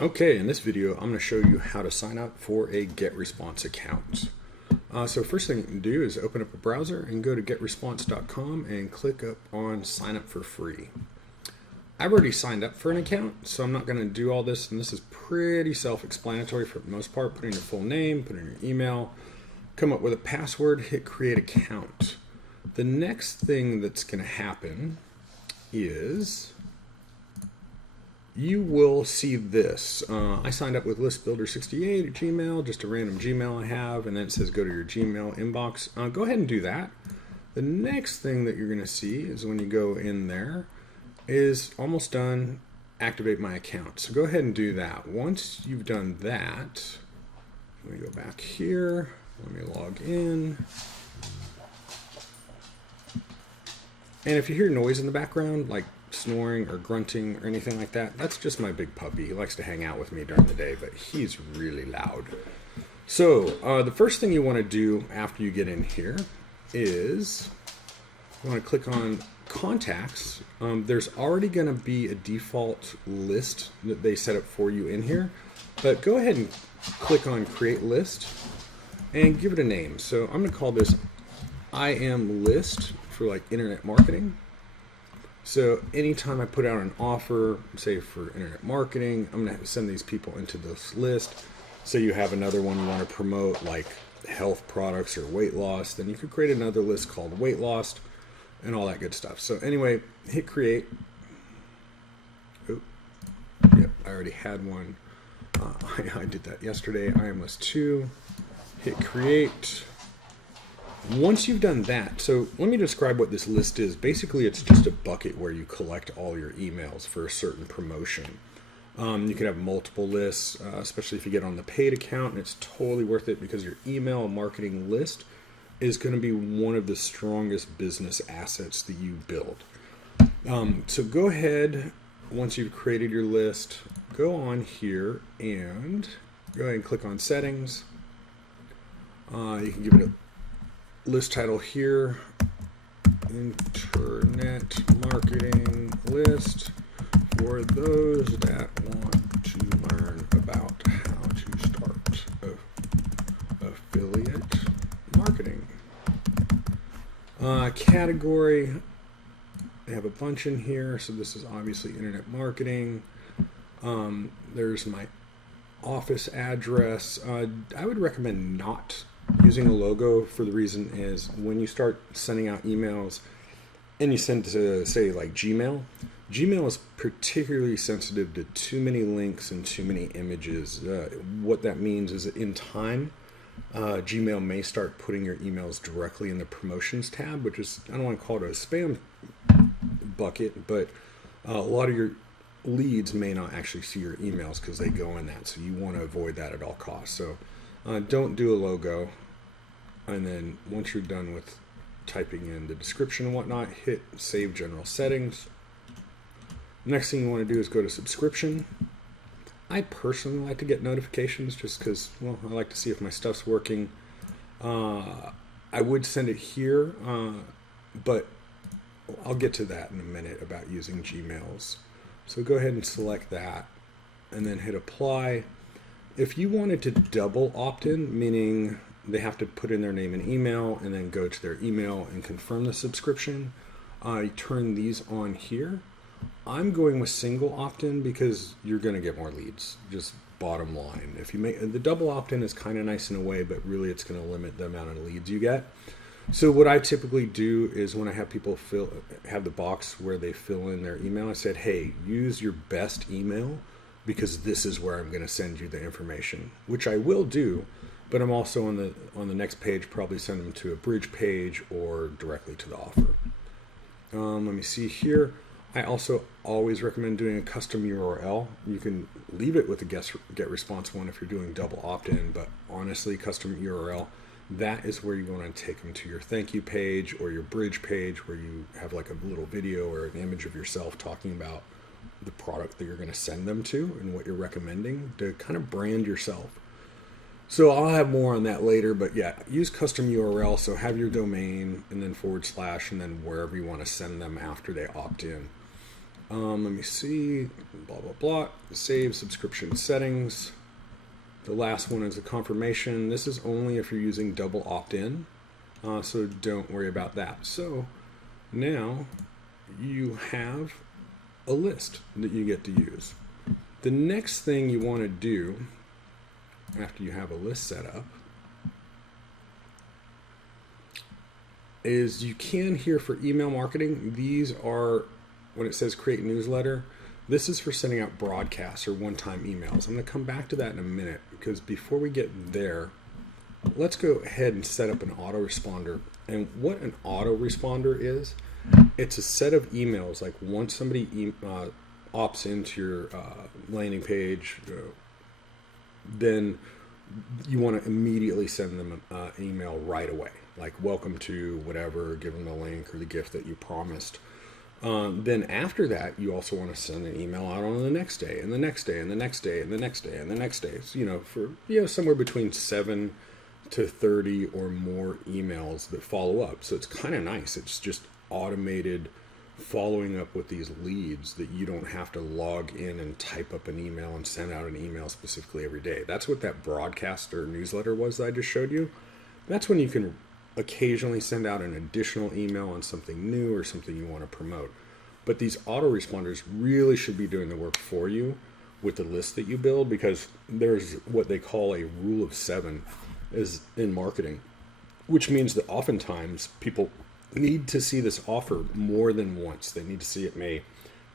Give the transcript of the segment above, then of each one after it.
Okay, in this video, I'm going to show you how to sign up for a GetResponse account. So first thing you can do is open up a browser and go to getresponse.com and click up on sign up for free. I've already signed up for an account, so I'm not going to do all this, and this is pretty self-explanatory for the most part. Put in your full name, put in your email, come up with a password, hit create account. The next thing that's going to happen is you will see this. I signed up with listbuilder68 at Gmail, just a random Gmail I have, and then it says go to your Gmail inbox. Go ahead and do that. The next thing that you're going to see is when you go in there is almost done, activate my account. So go ahead and do that. Once you've done that, let me go back here, let me log in. And if you hear noise in the background, like snoring or grunting or anything like that, that's just my big puppy. He likes to hang out with me during the day, but he's really loud. So the first thing you want to do after you get in here is you want to click on contacts. There's already going to be a default list that they set up for you in here, but go ahead and click on create list and give it a name. So I'm going to call this I am list for like internet marketing. So anytime I put out an offer, say for internet marketing, I'm going to send these people into this list. So you have another one you want to promote like health products or weight loss, then you could create another list called weight loss and all that good stuff. So anyway, hit create. Oh, yep, I already had one. I did that yesterday. I am list 2. Hit create. Once you've done that, so let me describe what this list is. Basically, it's just a bucket where you collect all your emails for a certain promotion. You can have multiple lists, especially if you get on the paid account, and it's totally worth it because your email marketing list is going to be one of the strongest business assets that you build. So go ahead, once you've created your list, go on here and go ahead and click on settings. You can give it a list title here, internet marketing list for those that want to learn about how to start affiliate marketing. Category, they have a bunch in here, so this is obviously internet marketing. There's my office address. I would recommend not using a logo for the reason is when you start sending out emails and you send to say like Gmail is particularly sensitive to too many links and too many images. What that means is that in time, Gmail may start putting your emails directly in the promotions tab, which is, I don't want to call it a spam bucket, but a lot of your leads may not actually see your emails because they go in that. So you want to avoid that at all costs. So don't do a logo, and then once you're done with typing in the description and whatnot, hit save general settings. Next thing you want to do is go to subscription. I personally like to get notifications just because, well, I like to see if my stuff's working. I would send it here, but I'll get to that in a minute about using Gmails. So go ahead and select that and then hit apply. If you wanted to double opt-in, meaning they have to put in their name and email and then go to their email and confirm the subscription, you turn these on here. I'm going with single opt-in because you're going to get more leads, just bottom line. If you make the double opt-in is kind of nice in a way, but really it's going to limit the amount of leads you get. So what I typically do is when I have people have the box where they fill in their email, I said, hey, use your best email because this is where I'm going to send you the information, which I will do, but I'm also on the next page probably send them to a bridge page or directly to the offer. Let me see here. I also always recommend doing a custom URL. You can leave it with the GetResponse one if you're doing double opt-in, but honestly, custom URL, that is where you want to take them to your thank you page or your bridge page where you have like a little video or an image of yourself talking about the product that you're going to send them to and what you're recommending to kind of brand yourself. So I'll have more on that later, but yeah, use custom URL. So have your domain and then / and then wherever you want to send them after they opt in. Let me see, blah, blah, blah. Save subscription settings. The last one is a confirmation. This is only if you're using double opt-in, so don't worry about that. So now you have a list that you get to use. The next thing you want to do after you have a list set up is you can here for email marketing. These are, when it says create newsletter, this is for sending out broadcasts or one-time emails. I'm going to come back to that in a minute, because before we get there, let's go ahead and set up an autoresponder. And what an autoresponder is, it's a set of emails. Like once somebody opts into your landing page, then you want to immediately send them an email right away. Like welcome to whatever, give them the link or the gift that you promised. Then after that, you also want to send an email out on the next day and the next day and the next day and the next day and the next day. So, for somewhere between 7 to 30 or more emails that follow up. So it's kind of nice. It's just automated following up with these leads that you don't have to log in and type up an email and send out an email specifically every day. That's what that broadcast or newsletter was that I just showed you. That's when you can occasionally send out an additional email on something new or something you want to promote. But these autoresponders really should be doing the work for you with the list that you build, because there's what they call a rule of 7 is in marketing, which means that oftentimes people need to see this offer more than once. They need to see it made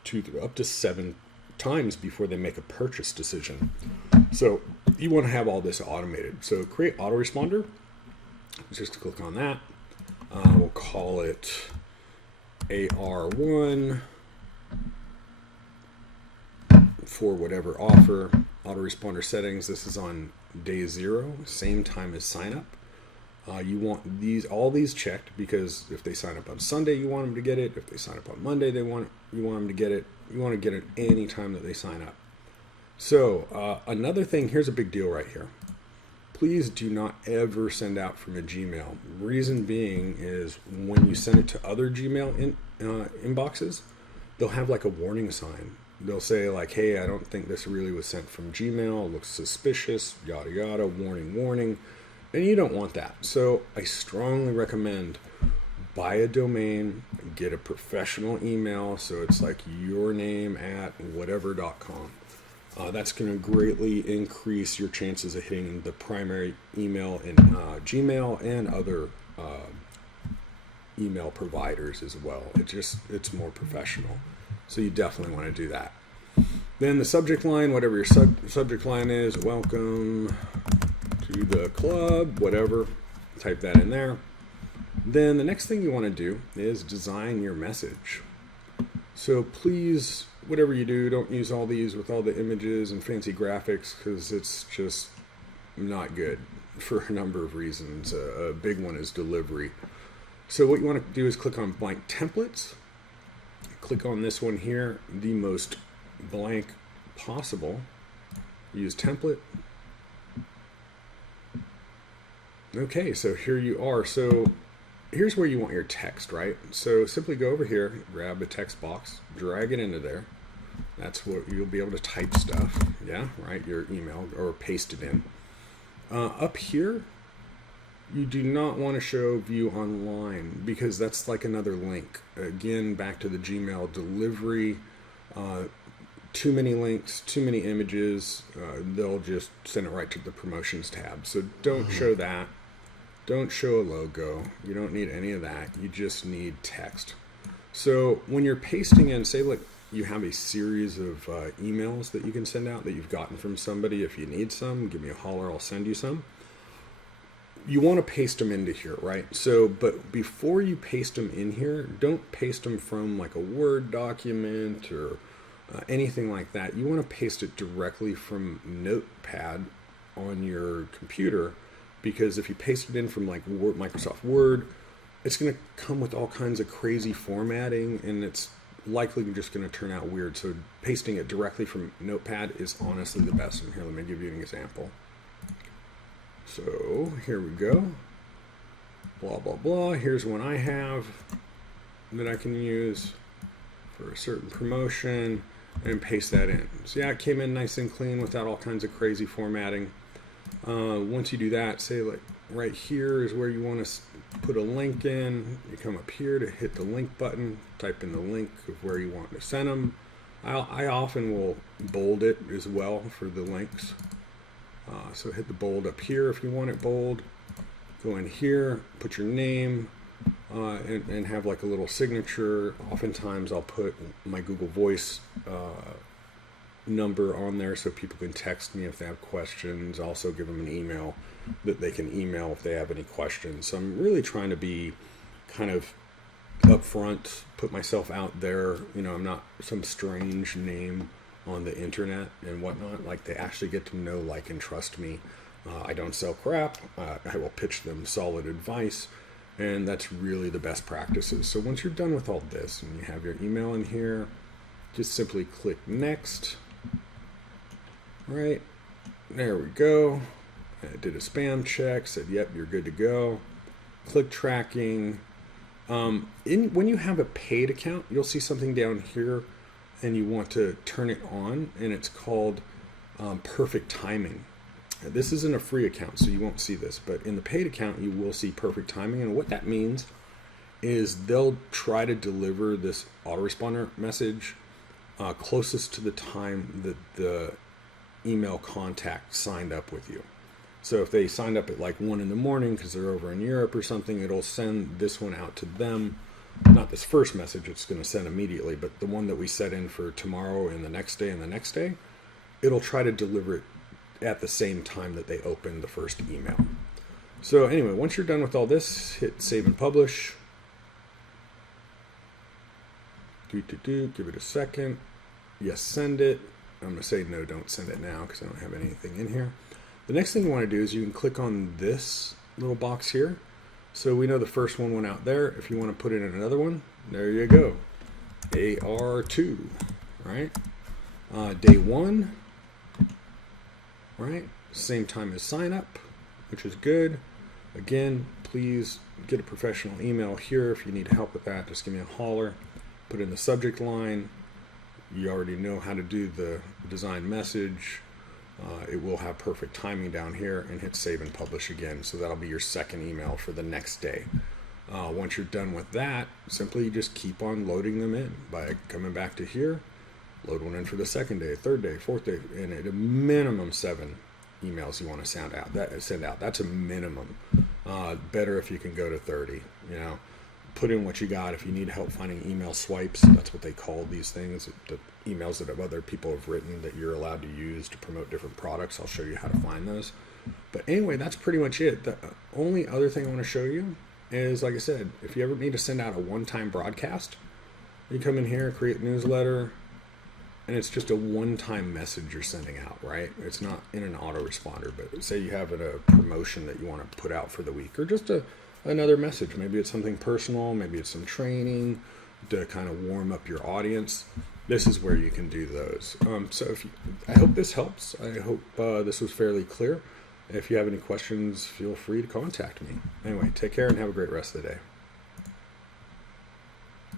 2 up to 7 times before they make a purchase decision. So you want to have all this automated. So create autoresponder. Just click on that. We'll call it AR1 for whatever offer. Autoresponder settings. This is on day 0, same time as sign up. You want all these checked, because if they sign up on Sunday, you want them to get it. If they sign up on Monday, you want them to get it. You want to get it any time that they sign up. So another thing, here's a big deal right here. Please do not ever send out from a Gmail. Reason being is when you send it to other Gmail inboxes, they'll have like a warning sign. They'll say like, hey, I don't think this really was sent from Gmail. It looks suspicious, yada, yada, warning, warning. And you don't want that. So I strongly recommend buy a domain, get a professional email. So it's like your name at whatever.com. That's going to greatly increase your chances of hitting the primary email in Gmail and other email providers as well. It's more professional. So you definitely want to do that. Then the subject line, whatever your subject line is, welcome to the club, whatever, type that in there. Then the next thing you want to do is design your message. So please, whatever you do, don't use all these with all the images and fancy graphics, because it's just not good for a number of reasons. A big one is delivery. So what you want to do is click on blank templates. Click on this one here, the most blank possible. Use template. Okay, so here you are. So here's where you want your text, right? So simply go over here, grab a text box, drag it into there. That's what you'll be able to type stuff. Yeah, right, your email, or paste it in. Up here, you do not want to show view online, because that's like another link. Again, back to the Gmail delivery. Too many links, too many images, they'll just send it right to the promotions tab. So don't show that. Don't show a logo. You don't need any of that. You just need text. So when you're pasting in, say like you have a series of emails that you can send out that you've gotten from somebody. If you need some, give me a holler, I'll send you some. You want to paste them into here, right? So, but before you paste them in here, don't paste them from like a Word document or anything like that. You want to paste it directly from Notepad on your computer, because if you paste it in from like Microsoft Word, it's going to come with all kinds of crazy formatting, and it's likely just going to turn out weird. So pasting it directly from Notepad is honestly the best. And here, let me give you an example. So here we go. Blah, blah, blah. Here's one I have that I can use. for a certain promotion, and paste that in. So yeah, it came in nice and clean without all kinds of crazy formatting. Once you do that, say like right here is where you want to put a link in. You come up here to hit the link button, type in the link of where you want to send them. I often will bold it as well for the links. So hit the bold up here if you want it bold. Go in here, put your name, and have like a little signature. Oftentimes I'll put my Google Voice number on there so people can text me if they have questions. Also give them an email that they can email if they have any questions. So I'm really trying to be kind of upfront, put myself out there. You know, I'm not some strange name on the internet and whatnot. Like, they actually get to know, like, and trust me. I don't sell crap. I will pitch them solid advice, and that's really the best practices. So once you're done with all this and you have your email in here, just simply click next. Right, there we go. I did a spam check, said yep, you're good to go. Click tracking. When you have a paid account, you'll see something down here and you want to turn it on, and it's called perfect timing. This isn't a free account, so you won't see this, but in the paid account you will see perfect timing. And what that means is they'll try to deliver this autoresponder message closest to the time that the email contact signed up with you. So if they signed up at like 1 in the morning because they're over in Europe or something, it'll send this one out to them. Not this first message it's going to send immediately, but the one that we set in for tomorrow and the next day and the next day, it'll try to deliver it at the same time that they open the first email. So anyway, once you're done with all this, hit save and publish. Give it a second. Yes, send it. I'm going to say no, don't send it now because I don't have anything in here. The next thing you want to do is you can click on this little box here. So we know the first one went out there. If you want to put in another one, there you go. AR2, right? Day 1, right? Same time as sign up, which is good. Again, please get a professional email here. If you need help with that, just give me a holler. Put in the subject line. You already know how to do the design message. It will have perfect timing down here, and hit save and publish again. So that'll be your second email for the next day. Once you're done with that, simply just keep on loading them in by coming back to here, load one in for the second day, third day, fourth day, and at a minimum 7 emails you want to send out. That's a minimum. Better if you can go to 30. You know, put in what you got. If you need help finding email swipes, that's what they call these things. The emails that other people have written that you're allowed to use to promote different products. I'll show you how to find those. But anyway, that's pretty much it. The only other thing I want to show you is, like I said, if you ever need to send out a one-time broadcast, you come in here, create newsletter, and it's just a one-time message you're sending out, right? It's not in an autoresponder, but say you have a promotion that you want to put out for the week, or just another message. Maybe it's something personal, maybe it's some training to kind of warm up your audience. This is where you can do those. So I hope this helps. I hope this was fairly clear. If you have any questions, feel free to contact me. Anyway, take care and have a great rest of the day.